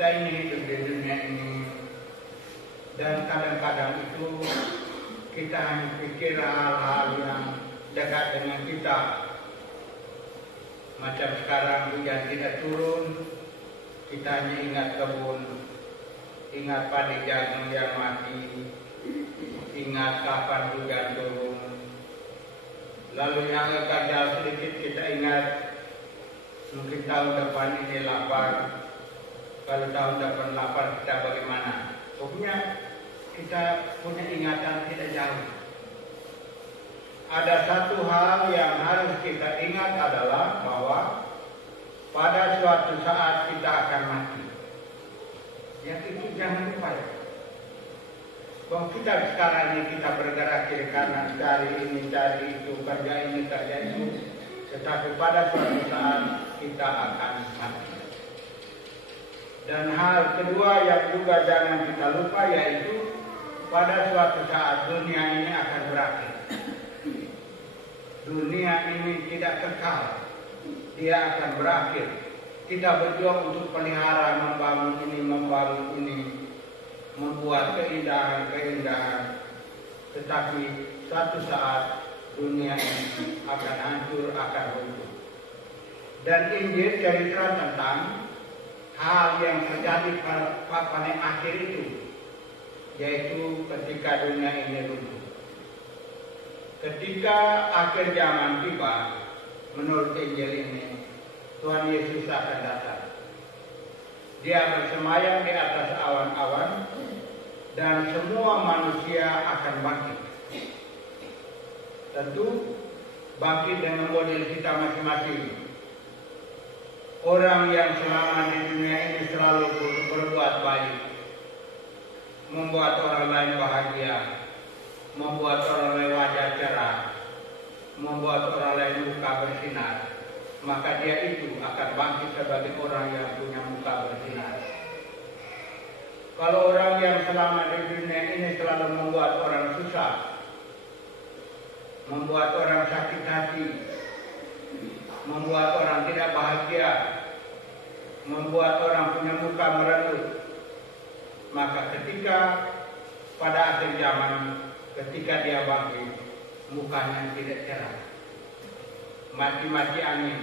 kita ini hidup di dunia ini, dan kadang-kadang itu kita hanya pikir hal-hal yang dekat dengan kita. Macam sekarang hujan tidak turun, kita hanya ingat kebun, ingat padi jagung yang mati, ingat kapan hujan turun. Lalu yang agak jauh sedikit kita ingat, mungkin tahun depan ini lapar. Kalau tahun depan lapar kita bagaimana? Pokoknya kita punya ingatan tidak jauh. Ada satu hal yang harus kita ingat adalah bahwa pada suatu saat kita akan mati. Yang itu jangan lupa ya. Bahwa kita sekarang ini kita bergerak kiri kanan, cari ini, cari itu, kerja ini, kerja itu. Tetapi pada suatu saat kita akan mati. Dan hal kedua yang juga jangan kita lupa yaitu pada suatu saat dunia ini akan berakhir. Dunia ini tidak kekal, dia akan berakhir. Kita berjuang untuk pelihara, membangun ini, membuat keindahan-keindahan. Tetapi suatu saat dunia ini akan hancur, akan runtuh. Dan Injil cerita tentang hal yang terjadi pada akhir itu, yaitu ketika dunia ini runtuh. Ketika akhir zaman tiba, menurut Injil ini, Tuhan Yesus akan datang. Dia bersemayam di atas awan-awan, dan semua manusia akan bangkit. Tentu bangkit dengan model kita masing-masing. Orang yang selama di dunia ini selalu berbuat baik, membuat orang lain bahagia, membuat orang lain wajah cerah, membuat orang lain muka bersinar, maka dia itu akan bangkit sebagai orang yang punya muka bersinar. Kalau orang yang selama di dunia ini selalu membuat orang susah, membuat orang sakit hati, membuat orang tidak bahagia, membuat orang punya muka merenut, maka ketika pada akhir zaman, ketika dia bangkit, mukanya tidak cerah, mati-mati angin.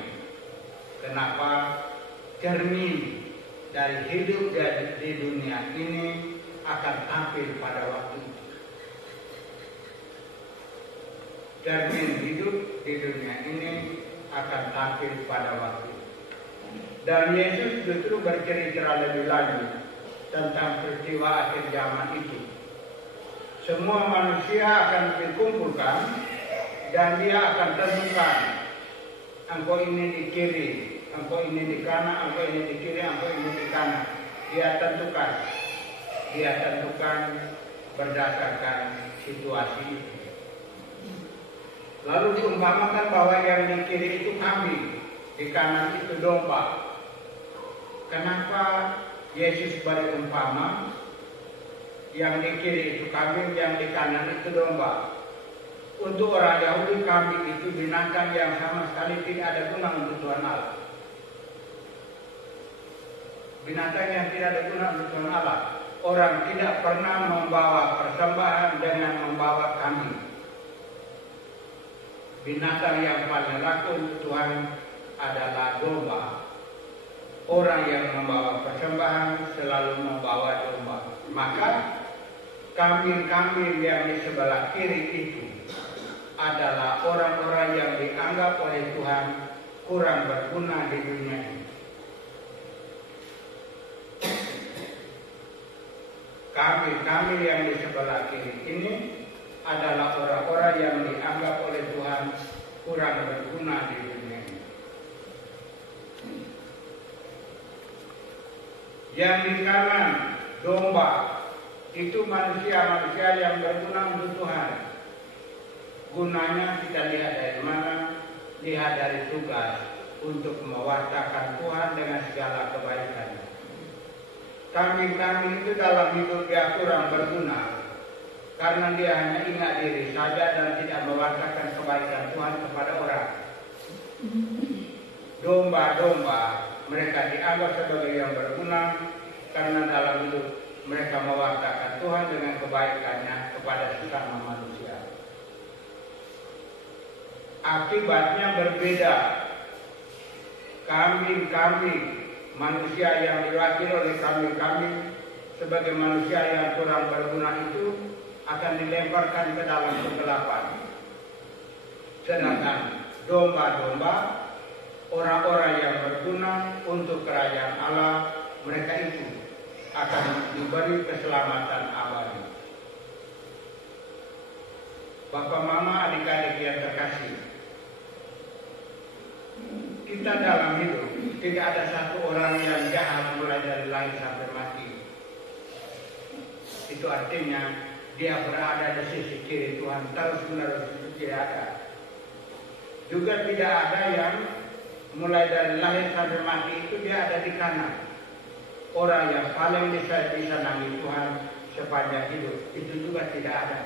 Kenapa? Cermin dari hidup di dunia ini akan tampil pada waktu itu. Cermin hidup di dunia ini akan tampil pada waktu itu. Dan Yesus justru bercerita lebih lanjut tentang peristiwa akhir zaman itu. Semua manusia akan dikumpulkan dan dia akan tentukan, engkau ini di kiri, engkau ini di kanan, engkau ini di kiri, engkau ini di kanan. Dia tentukan berdasarkan situasi itu. Lalu diumpamakan bahwa yang di kiri itu kambing, di kanan itu domba. Kenapa Yesus beri umpama? Yang di kiri itu kambing, yang di kanan itu domba. Untuk orang Yahudi, kambing itu binatang yang sama sekali tidak ada guna untuk Tuhan Allah. Binatang yang tidak ada guna untuk Tuhan Allah. Orang tidak pernah membawa persembahan dengan membawa kambing. Binatang yang paling laku untuk Tuhan adalah domba. Orang yang membawa persembahan selalu membawa domba. Maka kambing-kambing yang di sebelah kiri itu adalah orang-orang yang dianggap oleh Tuhan kurang berguna di dunia ini. Kambing-kambing yang di sebelah kiri ini adalah orang-orang yang dianggap oleh Tuhan kurang berguna di dunia ini. Yang di kanan domba itu manusia-manusia yang berguna untuk Tuhan. Gunanya kita lihat dari mana? Lihat dari tugas untuk mewartakan Tuhan dengan segala kebaikannya. Kambing-kambing itu dalam hidup dia kurang berguna, karena dia hanya ingat diri saja dan tidak mewartakan kebaikan Tuhan kepada orang. Domba-domba mereka dianggap sebagai yang berguna karena dalam hidup mereka mewartakan Tuhan dengan kebaikannya kepada sesama manusia. Akibatnya berbeda. Kambing-kambing, manusia yang diwakili oleh kambing-kambing sebagai manusia yang kurang berguna itu akan dilemparkan ke dalam kegelapan. Sedangkan domba-domba, orang-orang yang berguna untuk kerajaan Allah, mereka itu akan diberi keselamatan abadi. Bapak, mama, adik-adik yang terkasih, kita dalam hidup tidak ada satu orang yang jahat mulai dari lahir sampai mati. Itu artinya dia berada di sisi kiri Tuhan terus-menerus, itu tidak ada. Juga tidak ada yang mulai dari lahir sampai mati itu dia ada di kanan. Orang yang paling bisa disenangi Tuhan sepanjang hidup itu juga tidak ada.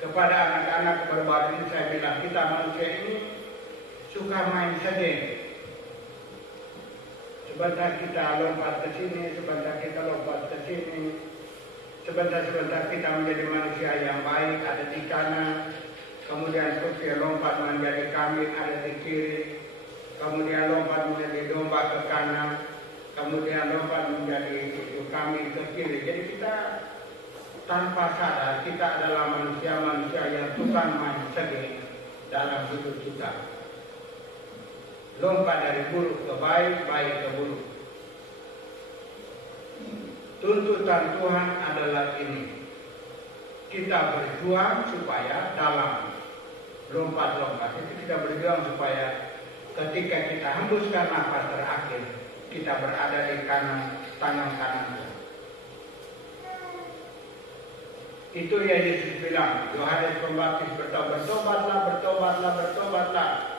Kepada anak-anak baru-baru ini saya bilang, kita manusia ini suka main sedih. Sebentar kita lompat ke sini, sebentar kita lompat ke sini. Sebentar kita menjadi manusia yang baik, ada di kanan. Kemudian terus dia lompat menjadi kambing, ada di kiri. Kemudian lompat menjadi domba ke kanan. Kemudian lompat menjadi kambing ke kiri. Jadi kita tanpa sadar kita adalah manusia-manusia yang tukang main sedih dalam hidup kita. Lompat dari buruk ke baik, baik ke buruk. Tuntutan Tuhan adalah ini. Kita berjuang supaya dalam lompat-lompat itu kita berjuang supaya ketika kita hembuskan nafas terakhir, kita berada di kanan tangan kanan. Itu yang Yesus bilang, Yohanes Pembaptis bertobat, bertobatlah.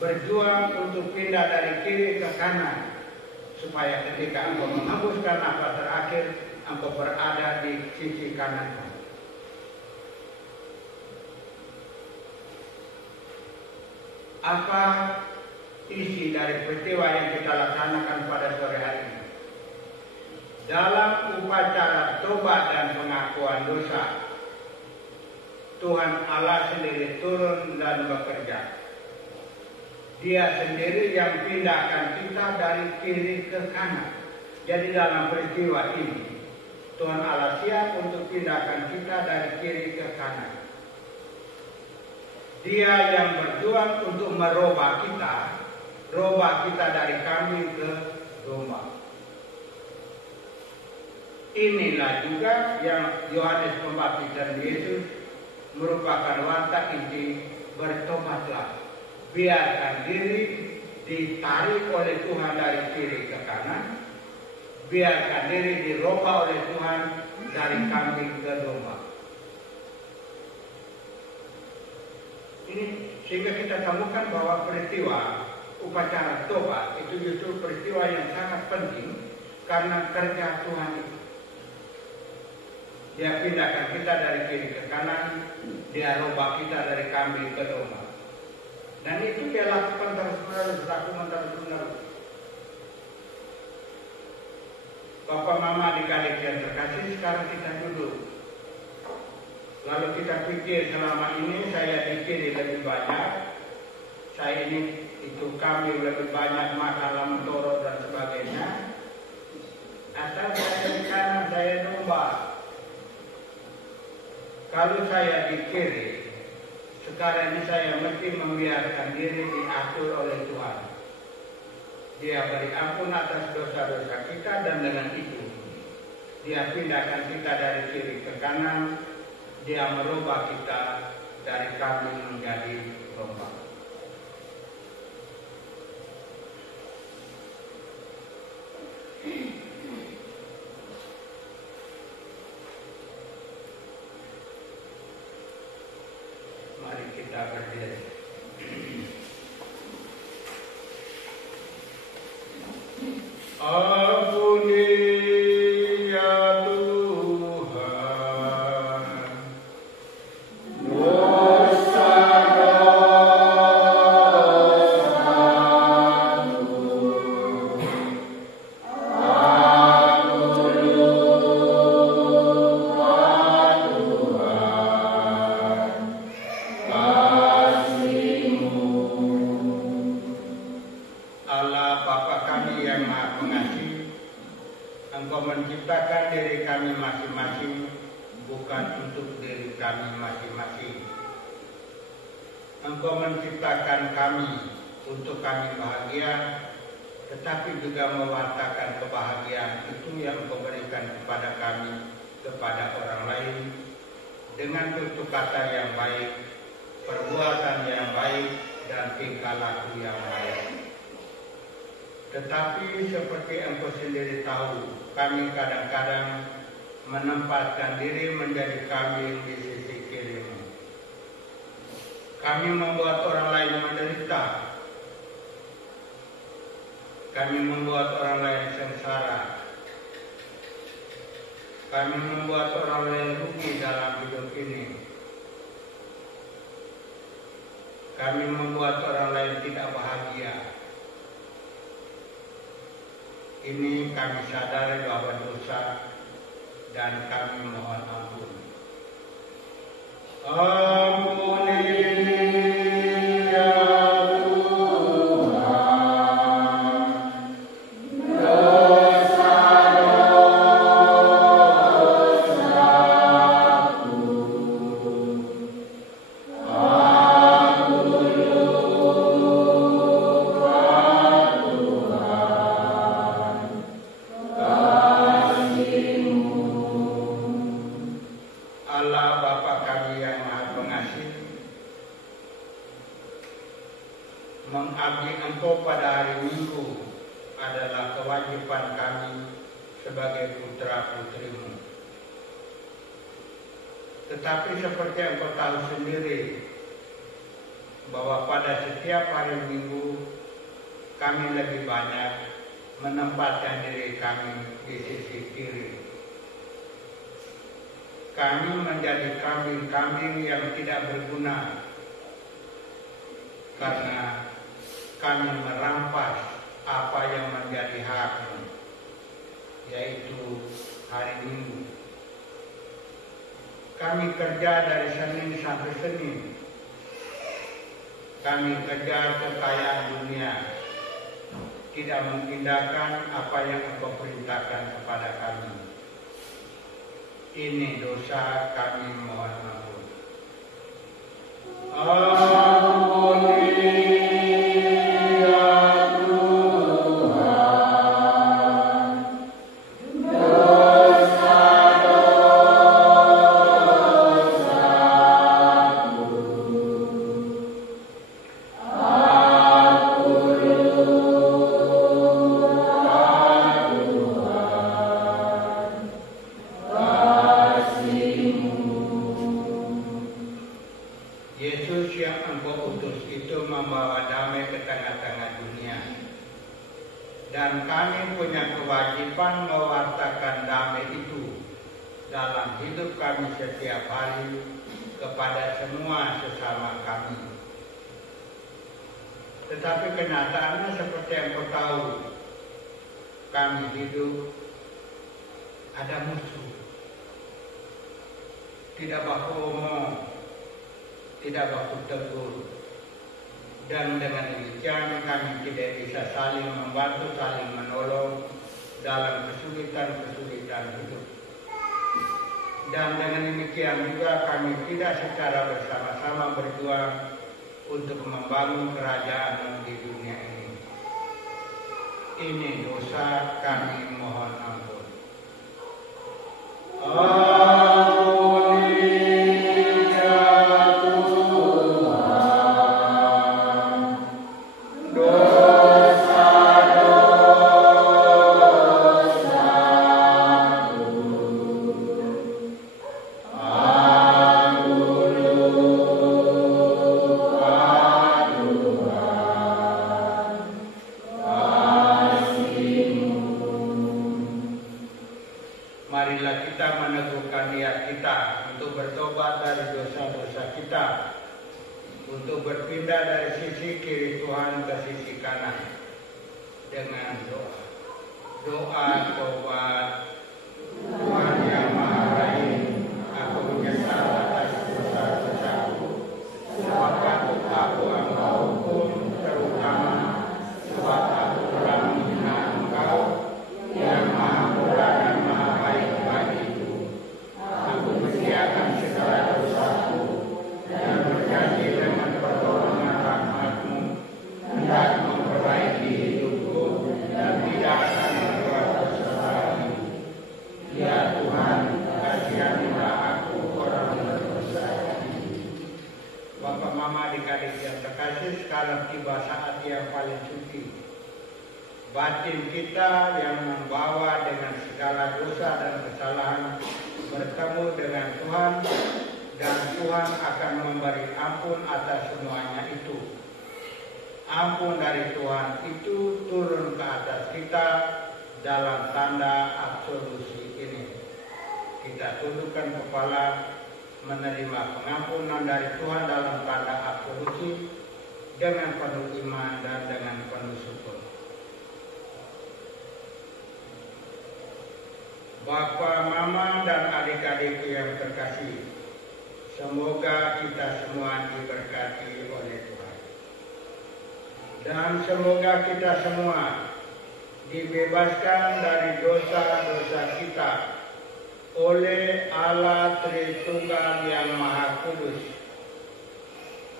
Berjuang untuk pindah dari kiri ke kanan, supaya ketika engkau menghembuskan nafas terakhir, engkau berada di sisi kanan. Apa isi dari peristiwa yang kita laksanakan pada sore hari ini? Dalam upacara tobat dan pengakuan dosa, Tuhan Allah sendiri turun dan bekerja. Dia sendiri yang pindahkan kita dari kiri ke kanan. Jadi dalam peristiwa ini, Tuhan Allah siap untuk pindahkan kita dari kiri ke kanan. Dia yang berjuang untuk merubah kita dari kambing ke domba. Inilah juga yang Yohanes Pembaptis dan Yesus merupakan watak inti, bertobatlah. Biarkan diri ditarik oleh Tuhan dari kiri ke kanan. Biarkan diri dirubah oleh Tuhan dari kambing ke domba. Ini sehingga kita temukan bahwa peristiwa upacara tobat itu justru peristiwa yang sangat penting karena kerja Tuhan itu. Dia pindahkan kita dari kiri ke kanan, dia rubah kita dari kambing ke domba. Dan itu dia lakukan terus-menerus. Bapak, mama, adik-adik yang terkasih, sekarang kita duduk. Lalu kita pikir selama ini saya di kiri lebih banyak, saya ini itu kambing lebih banyak makan lam toro dan sebagainya, atau saya di kanan saya domba. Kalau saya di kiri, sekarang ini saya mesti membiarkan diri diatur oleh Tuhan. Dia beri ampun atas dosa-dosa kita dan dengan itu Dia pindahkan kita dari kiri ke kanan. Dia merubah kita dari kambing menjadi domba. Mari kita berdiri. Ampuni ya Tuhan dosa-dosaku, kami masing-masing, bukan untuk diri kami masing-masing. Engkau menciptakan kami untuk kami bahagia, tetapi juga mewartakan kebahagiaan itu yang Engkau berikan kepada kami, kepada orang lain, dengan tutur kata yang baik, perbuatan yang baik, dan tingkah laku yang baik. Tetapi seperti Engkau sendiri tahu, kami kadang-kadang menempatkan diri menjadi kambing di sisi kiri-Mu. Kami membuat orang lain menderita. Kami membuat orang lain sengsara. Kami membuat orang lain rugi dalam hidup ini. Kami membuat orang lain tidak bahagia. Ini kami sadari bahwa dosa dan kami mohon ampun. Ampuni ya mengabdi Engkau pada hari Minggu adalah kewajiban kami sebagai putra-putrimu. Tetapi seperti Engkau tahu sendiri bahwa pada setiap hari Minggu kami lebih banyak menempatkan diri kami di sisi kiri. Kami menjadi kambing-kambing yang tidak berguna karena kami merampas apa yang menjadi hak-Mu, yaitu hari Minggu. Kami kerja dari Senin sampai Senin. Kami kejar kekayaan dunia, tidak mengindahkan apa yang Engkau perintahkan kepada kami. Ini dosa, kami mohon ampun. Ampuni Yesus yang Engkau utus itu membawa damai ke tengah-tengah dunia. Dan kami punya kewajiban mewartakan damai itu dalam hidup kami setiap hari kepada semua sesama kami. Tetapi kenyataannya seperti yang Engkau tahu, kami hidup ada musuh. Tidak baku omong, tidak baku tegur, dan dengan demikian kami tidak bisa saling membantu, saling menolong dalam kesulitan-kesulitan hidup. Dan dengan demikian juga kami tidak secara bersama-sama berjuang untuk membangun kerajaan di dunia ini. Ini dosa, kami mohon ampun. Marilah kita meneguhkan niat kita untuk bertobat dari dosa-dosa kita, untuk berpindah dari sisi kiri Tuhan ke sisi kanan dengan doa. Doa tobat. Tuhan yang Maha Baik, aku menyesal atas dosa-dosaku. Sebab patut aku Engkau hukum, terutama sebab aku telah menghina Engkau yang Maha Murah dan Maha Baik bagi Yesus kalau tiba saat yang paling suci. Batin kita yang membawa dengan segala dosa dan kesalahan bertemu dengan Tuhan, dan Tuhan akan memberi ampun atas semuanya itu. Ampun dari Tuhan itu turun ke atas kita dalam tanda absolusi ini. Kita tundukkan kepala menerima pengampunan dari Tuhan dalam tanda absolusi dengan penuh iman dan dengan penuh syukur. Bapa, Mama, dan adik-adikku yang terkasih, semoga kita semua diberkati oleh Tuhan. Dan semoga kita semua dibebaskan dari dosa-dosa kita oleh Allah Tritunggal yang Maha Kudus,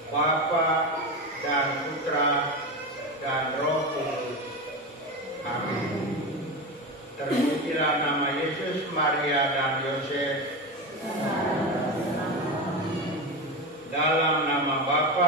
Bapa dan Putra dan Roh Kudus. Amin. Terpujilah nama Yesus, Maria, dan Yosef. Dalam nama Bapa